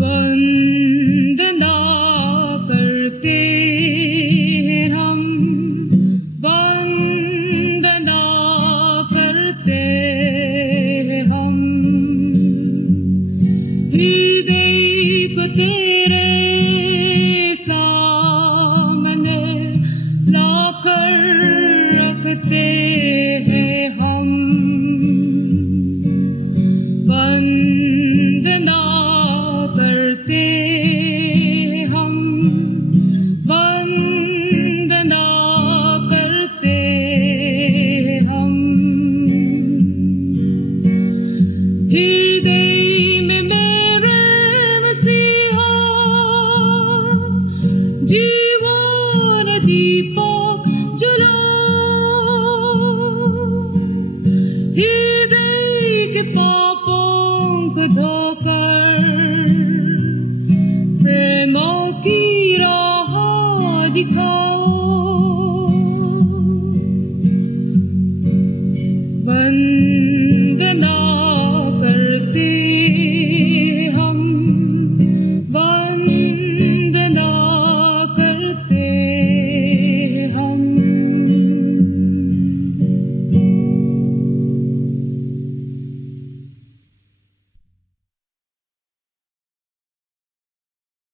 वंदना करते हैं हम, वंदना करते हैं हम, हृदय को तेरे सामने लाकर रखते हैं हम, वंदना करते हम, वंदना करते हम, हृदय में मेरे मसीहा जीवन दीपक जला, हृदय के पापों को धोकर प्रेमों की राह दिखाओ,